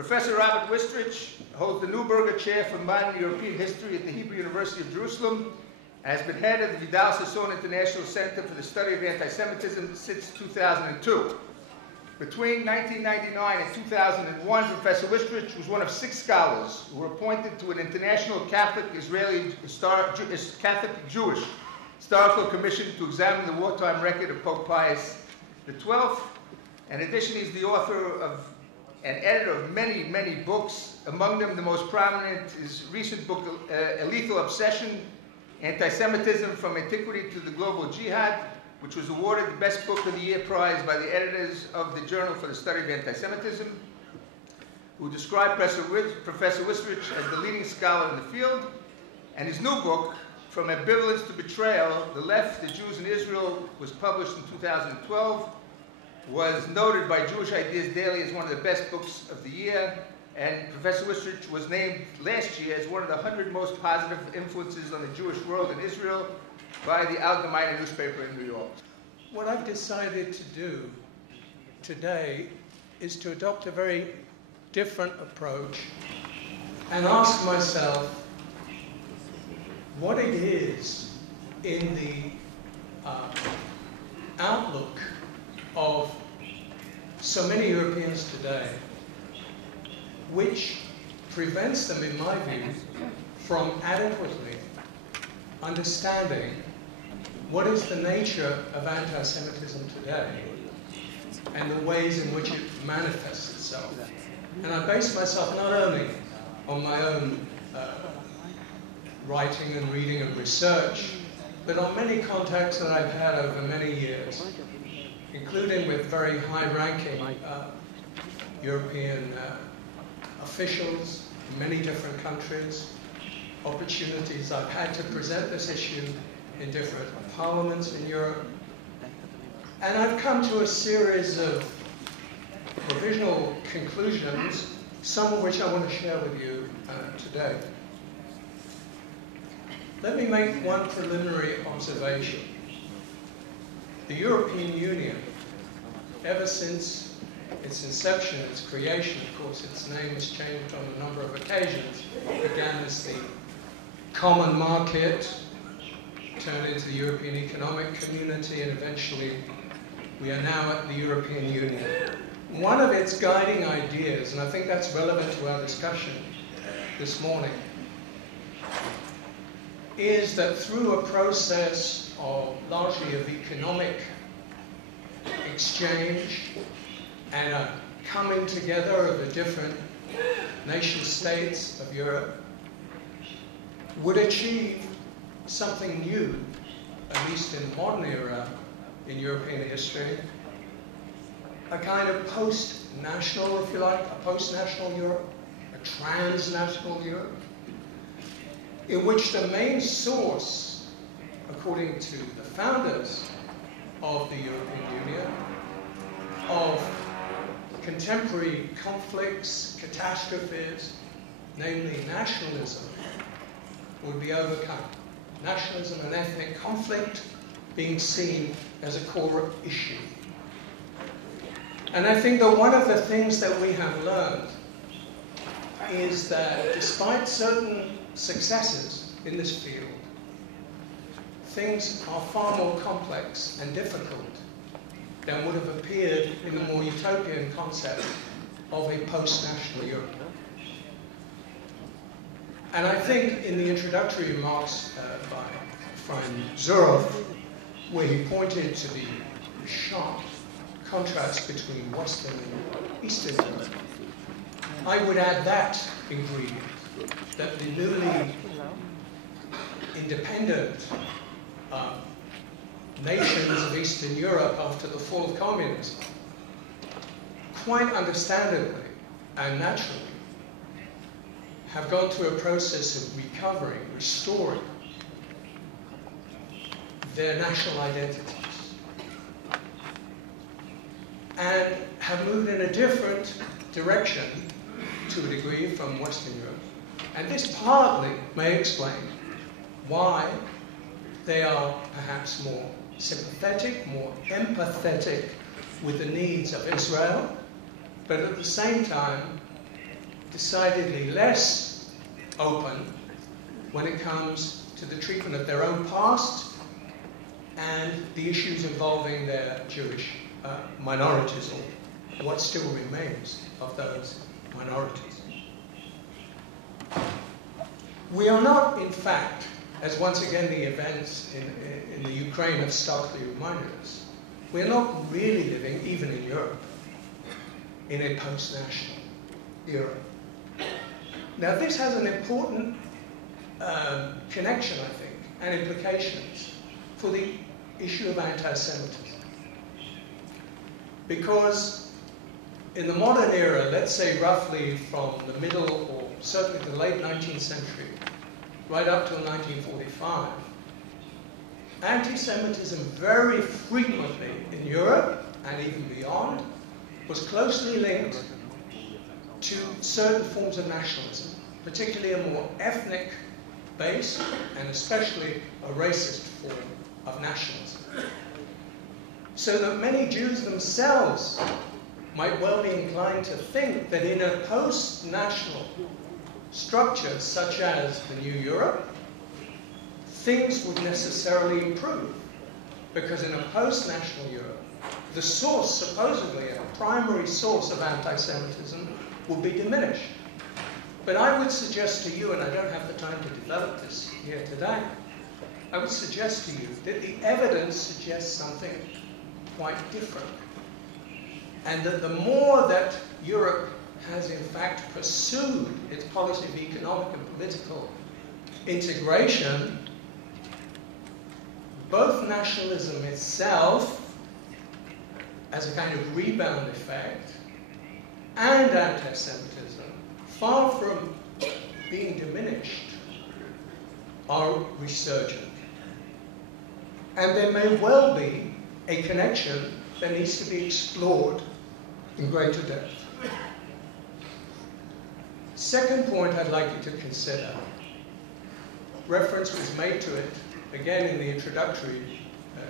Professor Robert Wistrich holds the Neuberger Chair for Modern European History at the Hebrew University of Jerusalem and has been head of the Vidal Sassoon International Center for the Study of Anti-Semitism since 2002. Between 1999 and 2001, Professor Wistrich was one of 6 scholars who were appointed to an international Catholic Catholic Jewish historical commission to examine the wartime record of Pope Pius XII. In addition, he's the author of and editor of many, many books. Among them, the most prominent is recent book, A Lethal Obsession, Anti-Semitism from Antiquity to the Global Jihad, which was awarded the Best Book of the Year prize by the editors of the Journal for the Study of Anti-Semitism, who described Professor Wistrich as the leading scholar in the field. And his new book, From Ambivalence to Betrayal, The Left, the Jews in Israel, was published in 2012, was noted by Jewish Ideas Daily as one of the best books of the year, and Professor Wistrich was named last year as one of the 100 most positive influences on the Jewish world in Israel by the Allgemeine newspaper in New York. What I've decided to do today is to adopt a very different approach and ask myself what it is in the outlook of so many Europeans today which prevents them, in my view, from adequately understanding what is the nature of anti-Semitism today and the ways in which it manifests itself. And I base myself not only on my own writing and reading and research, but on many contacts that I've had over many years, including with very high-ranking European officials in many different countries, opportunities I've had to present this issue in different parliaments in Europe. And I've come to a series of provisional conclusions, some of which I want to share with you today. Let me make one preliminary observation. The European Union, ever since its inception, its creation, of course, its name has changed on a number of occasions. It began as the common market, turned into the European Economic Community, and eventually we are now at the European Union. One of its guiding ideas, and I think that's relevant to our discussion this morning, is that through a process of largely of economic exchange and a coming together of the different nation states of Europe, would achieve something new, at least in the modern era in European history, a kind of post-national, if you like, a post-national Europe, a transnational Europe, in which the main source, according to the founders of the European Union, of contemporary conflicts, catastrophes, namely nationalism, would be overcome. Nationalism and ethnic conflict being seen as a core issue. And I think that one of the things that we have learned is that despite certain successes in this field, things are far more complex and difficult than would have appeared in the more utopian concept of a post-national Europe. And I think in the introductory remarks by Friend Zurov, where he pointed to the sharp contrast between Western and Eastern Europe, I would add that ingredient, that the newly independent nations of Eastern Europe after the fall of communism, quite understandably and naturally, have gone through a process of recovering, restoring their national identities, and have moved in a different direction, to a degree, from Western Europe. And this partly may explain why they are perhaps more sympathetic, more empathetic with the needs of Israel, but at the same time decidedly less open when it comes to the treatment of their own past and the issues involving their Jewish minorities, or what still remains of those minorities. We are not, in fact, as once again the events in the Ukraine have starkly reminded us, we're not really living, even in Europe, in a post-national era. Now this has an important connection, I think, and implications for the issue of anti-Semitism. Because in the modern era, let's say roughly from the middle or certainly the late 19th century, right up till 1945, anti-Semitism very frequently in Europe and even beyond was closely linked to certain forms of nationalism, particularly a more ethnic base and especially a racist form of nationalism. So that many Jews themselves might well be inclined to think that in a post-national structure such as the New Europe, things would necessarily improve. Because in a post-national Europe, the source, supposedly a primary source of anti-Semitism, will be diminished. But I would suggest to you, and I don't have the time to develop this here today, I would suggest to you that the evidence suggests something quite different. And that the more that Europe has in fact pursued its policy of economic and political integration, both nationalism itself, as a kind of rebound effect, and anti-Semitism, far from being diminished, are resurgent. And there may well be a connection that needs to be explored in greater depth. Second point I'd like you to consider, reference was made to it again in the introductory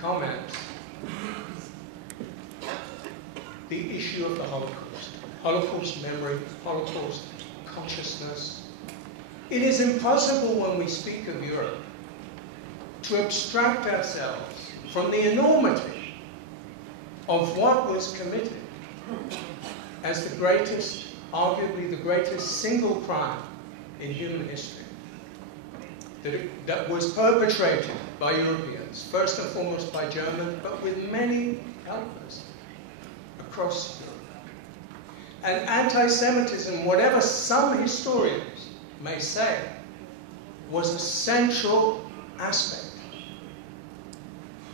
comments, the issue of the Holocaust. Holocaust memory, Holocaust consciousness. It is impossible when we speak of Europe to abstract ourselves from the enormity of what was committed as the greatest, arguably the greatest single crime in human history that was perpetrated by Europeans, first and foremost by Germans, but with many helpers across Europe. And anti-Semitism, whatever some historians may say, was a central aspect,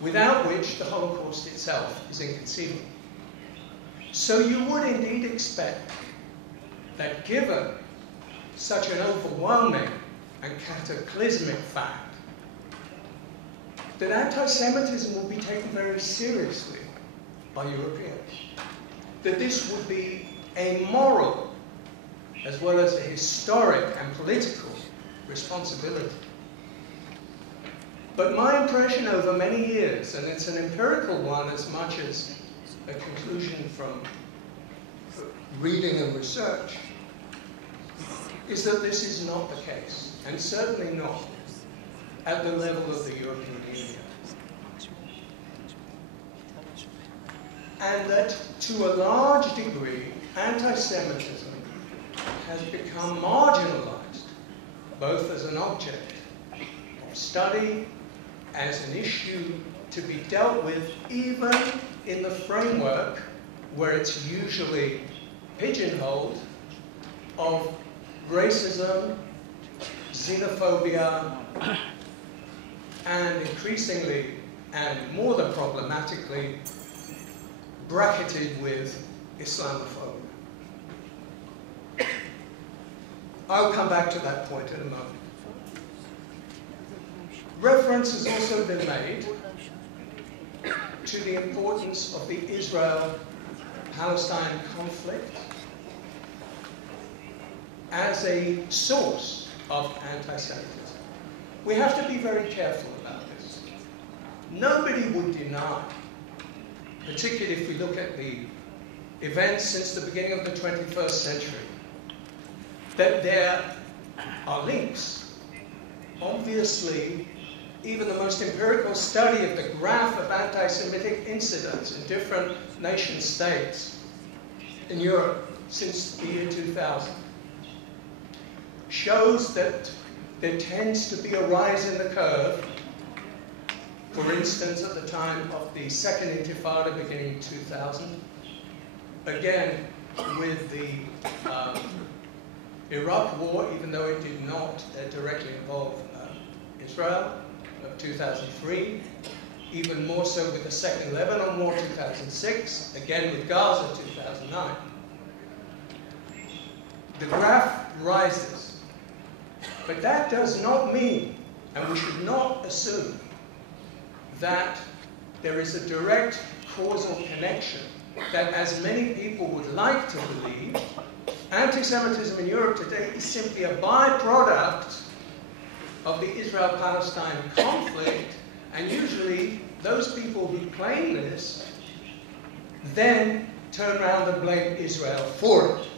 without which the Holocaust itself is inconceivable. So you would indeed expect that given such an overwhelming and cataclysmic fact, that anti-Semitism will be taken very seriously by Europeans. That this would be a moral as well as a historic and political responsibility. But my impression over many years, and it's an empirical one as much as a conclusion from reading and research, is that this is not the case, and certainly not at the level of the European Union. And that to a large degree, anti-Semitism has become marginalized, both as an object of study, as an issue to be dealt with, even in the framework where it's usually pigeonholed of racism, xenophobia, and increasingly, and more than problematically, bracketed with Islamophobia. I'll come back to that point in a moment. Reference has also been made to the importance of the Israel-Palestine conflict as a source of anti-Semitism. We have to be very careful about this. Nobody would deny, particularly if we look at the events since the beginning of the 21st century, that there are links. Obviously, even the most empirical study of the graph of anti-Semitic incidents in different nation states in Europe since the year 2000 shows that there tends to be a rise in the curve. For instance, at the time of the Second Intifada beginning in 2000, again with the Iraq War, even though it did not directly involve Israel, of 2003, even more so with the Second Lebanon War 2006, again with Gaza 2009. The graph rises, but that does not mean, and we should not assume, that there is a direct causal connection, that as many people would like to believe, anti-Semitism in Europe today is simply a byproduct of the Israel-Palestine conflict, and usually those people who claim this then turn around and blame Israel for it.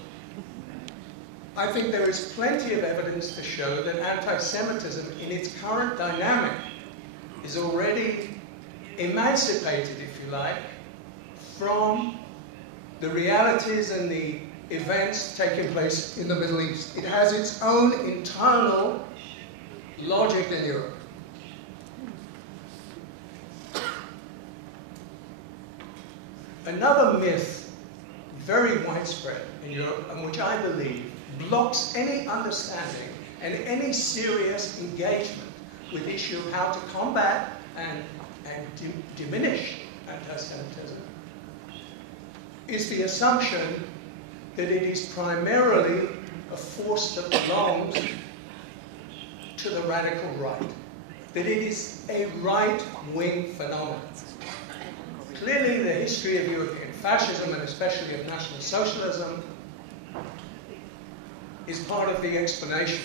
I think there is plenty of evidence to show that anti-Semitism in its current dynamic is already emancipated, if you like, from the realities and the events taking place in the Middle East. It has its own internal logic in Europe. Another myth, very widespread in Europe, and which I believe blocks any understanding and any serious engagement with the issue of how to combat and diminish anti-Semitism, is the assumption that it is primarily a force that belongs to the radical right, that it is a right-wing phenomenon. Clearly, the history of European fascism, and especially of National Socialism, is part of the explanation.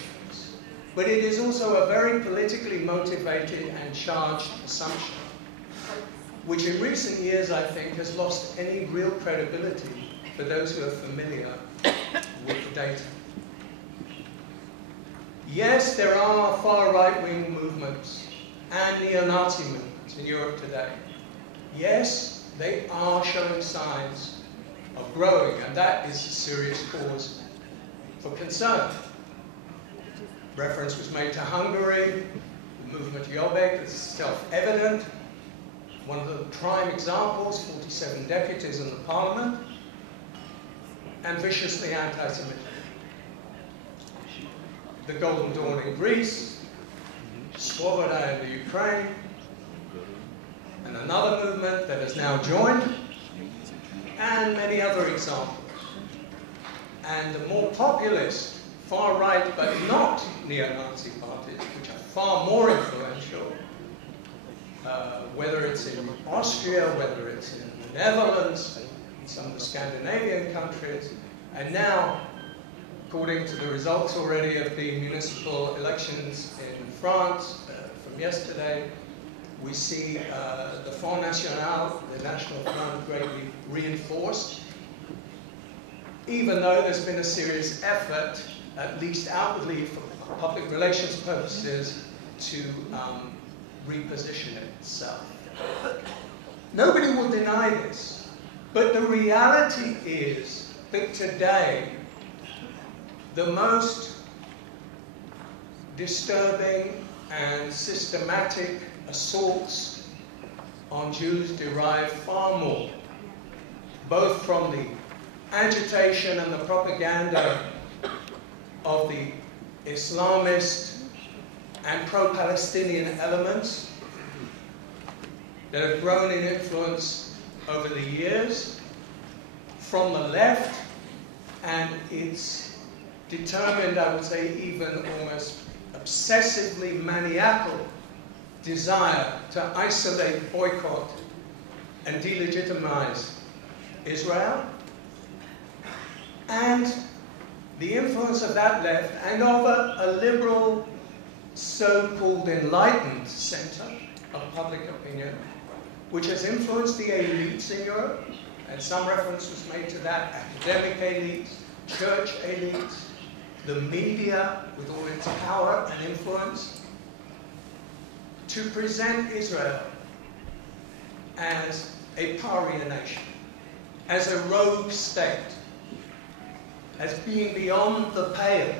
But it is also a very politically motivated and charged assumption, which in recent years, I think, has lost any real credibility for those who are familiar with the data. Yes, there are far right-wing movements and neo-Nazi movements in Europe today. Yes, they are showing signs of growing, and that is a serious cause for concern. Reference was made to Hungary, the movement Jobbik, it's self-evident. One of the prime examples, 47 deputies in the parliament, and viciously anti-Semitic. The Golden Dawn in Greece, Svoboda in the Ukraine, and another movement that has now joined, and many other examples. And the more populist, far-right but not neo-Nazi parties, which are far more influential, whether it's in Austria, whether it's in the Netherlands, in some of the Scandinavian countries, and now, according to the results already of the municipal elections in France from yesterday, we see the Front National, the National Front, greatly reinforced, even though there's been a serious effort, at least outwardly for public relations purposes, to reposition itself. Nobody will deny this, but the reality is that today, the most disturbing and systematic assaults on Jews derive far more, both from the agitation and the propaganda of the Islamist and pro-Palestinian elements that have grown in influence over the years, from the left, and its determined, I would say, even almost obsessively maniacal desire to isolate, boycott, and delegitimize Israel, and the influence of that left and of a liberal, so-called enlightened center of public opinion, which has influenced the elites in Europe, and some reference was made to that, academic elites, church elites, the media with all its power and influence, to present Israel as a pariah nation, as a rogue state, as being beyond the pale.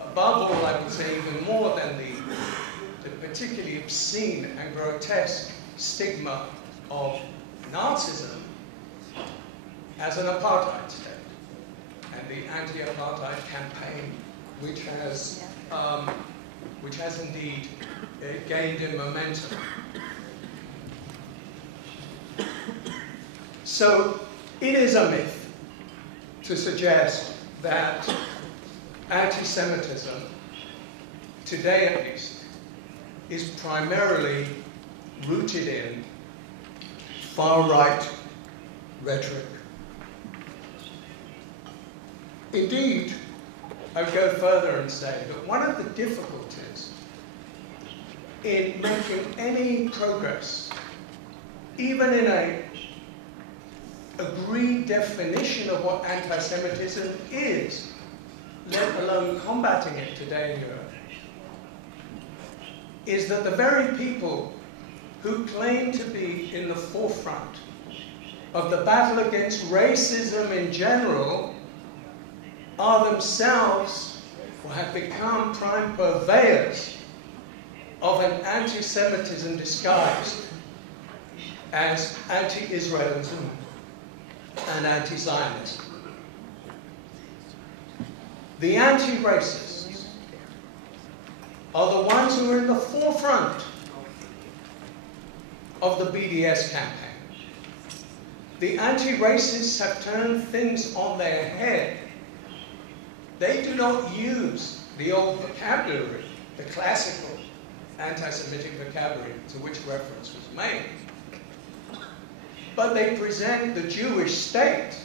Above all, I would say even more than the particularly obscene and grotesque stigma of Nazism, as an apartheid state, and the anti-apartheid campaign, which has indeed gained in momentum. So it is a myth to suggest that anti-Semitism, today at least, is primarily rooted in far-right rhetoric. Indeed, I would go further and say that one of the difficulties in making any progress, even in an agreed definition of what anti-Semitism is, let alone combating it today in Europe, is that the very people who claim to be in the forefront of the battle against racism in general are themselves, or have become, prime purveyors of an anti-Semitism disguised as anti-Israelism and anti-Zionism. The anti-racists are the ones who are in the forefront of the BDS campaign. The anti-racists have turned things on their head. They do not use the old vocabulary, the classical anti-Semitic vocabulary to which reference was made. But they present the Jewish state,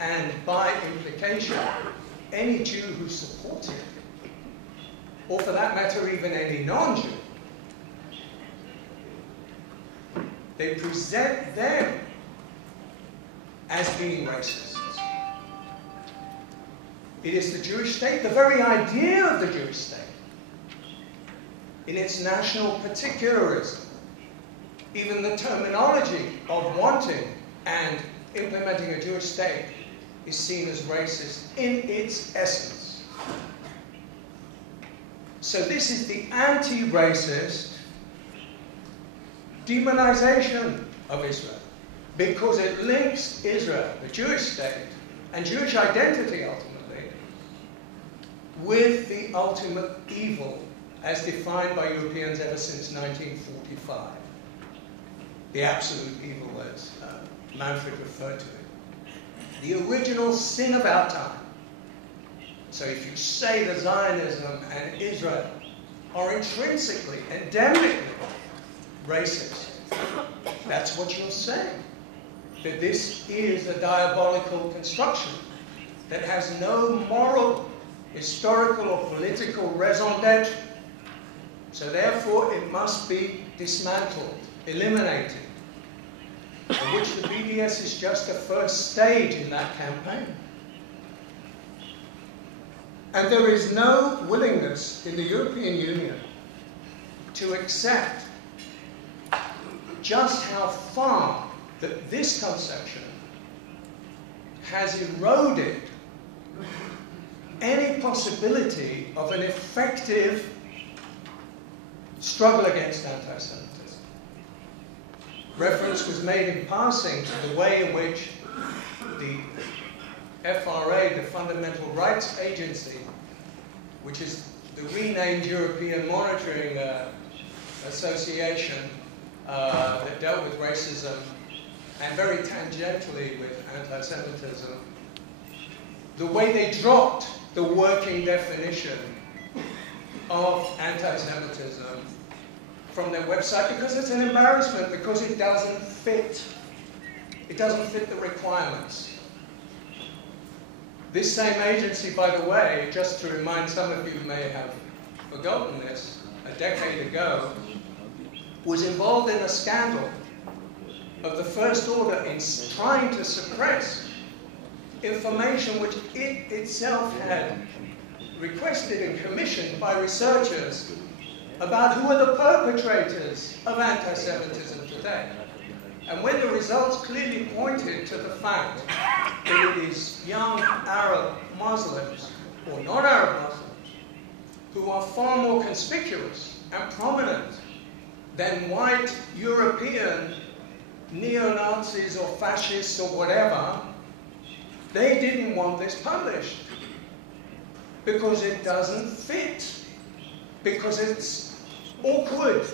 and by implication, any Jew who supports it, or for that matter, even any non-Jew. They present them as being racist. It is the Jewish state, the very idea of the Jewish state, in its national particularism, even the terminology of wanting and implementing a Jewish state is seen as racist in its essence. So this is the anti-racist demonization of Israel, because it links Israel, the Jewish state, and Jewish identity ultimately, with the ultimate evil as defined by Europeans ever since 1945. The absolute evil, as Manfred referred to it. The original sin of our time. So if you say that Zionism and Israel are intrinsically, endemically racist, that's what you're saying. That this is a diabolical construction that has no moral, historical, or political raison d'etre. So therefore it must be dismantled, eliminated, of which the BDS is just a first stage in that campaign. And there is no willingness in the European Union to accept just how far that this conception has eroded any possibility of an effective struggle against anti-Semitism. Reference was made in passing to the way in which the FRA, the Fundamental Rights Agency, which is the renamed European Monitoring Association that dealt with racism and very tangentially with anti-Semitism, the way they dropped the working definition of anti-Semitism from their website, because it's an embarrassment, because it doesn't fit the requirements. This same agency, by the way, just to remind some of you who may have forgotten this, a decade ago, was involved in a scandal of the first order in trying to suppress information which it itself had requested and commissioned by researchers about who are the perpetrators of anti-Semitism today. And when the results clearly pointed to the fact that it is young Arab Muslims, or non-Arab Muslims, who are far more conspicuous and prominent than white European neo-Nazis or fascists or whatever, they didn't want this published because it doesn't fit, because it's awkward,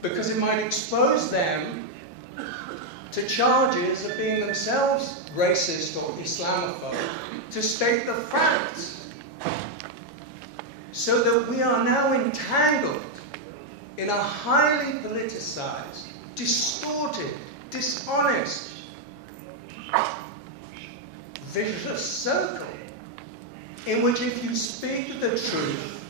because it might expose them to charges of being themselves racist or Islamophobe, to state the facts. So that we are now entangled in a highly politicized, distorted, dishonest, vicious circle in which if you speak the truth,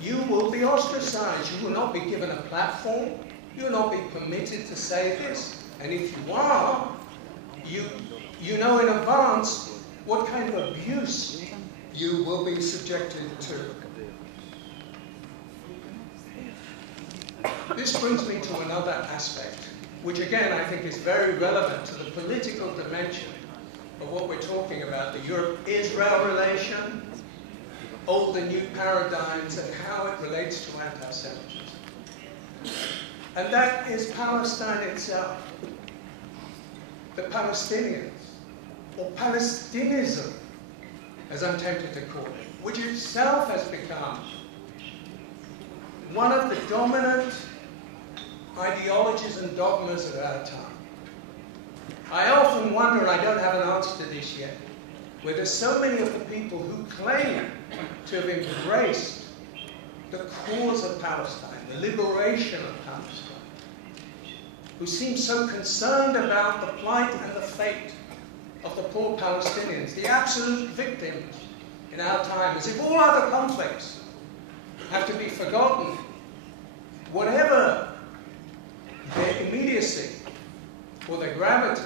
you will be ostracized. You will not be given a platform. You will not be permitted to say this. And if you are, you know in advance what kind of abuse you will be subjected to. This brings me to another aspect, which again I think is very relevant to the political dimension of what we're talking about, the Europe-Israel relation, old and new paradigms, and how it relates to anti-Semitism. And that is Palestine itself, the Palestinians, or Palestinism, as I'm tempted to call it, which itself has become one of the dominant ideologies and dogmas of our time. I often wonder, and I don't have an answer to this yet, whether so many of the people who claim to have embraced the cause of Palestine, the liberation of Palestine, who seem so concerned about the plight and the fate of the poor Palestinians, the absolute victims in our time, as if all other conflicts have to be forgotten, whatever their immediacy or their gravity.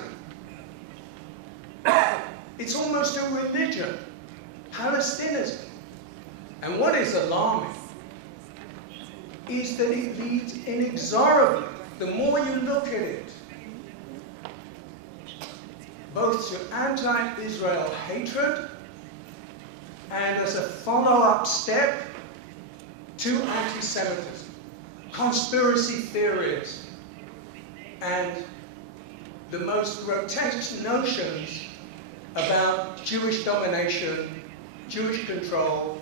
It's almost a religion, Palestinism. And what is alarming is that it leads inexorably, the more you look at it, both to anti-Israel hatred and as a follow-up step to anti-Semitism, conspiracy theories, and the most grotesque notions about Jewish domination, Jewish control,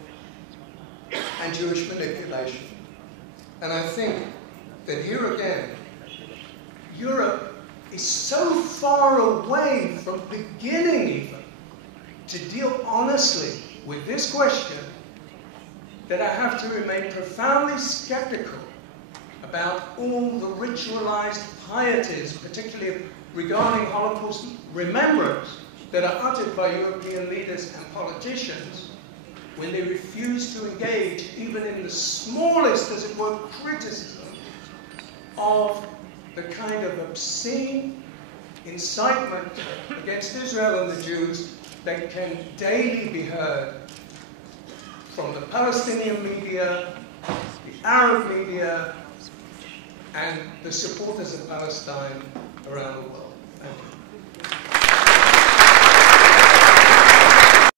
and Jewish manipulation. And I think that here again, Europe is so far away from beginning even to deal honestly with this question that I have to remain profoundly skeptical about all the ritualized pieties, particularly regarding Holocaust remembrance, that are uttered by European leaders and politicians when they refuse to engage even in the smallest, as it were, criticism of the kind of obscene incitement against Israel and the Jews that can daily be heard from the Palestinian media, the Arab media, and the supporters of Palestine around the world. Thank you.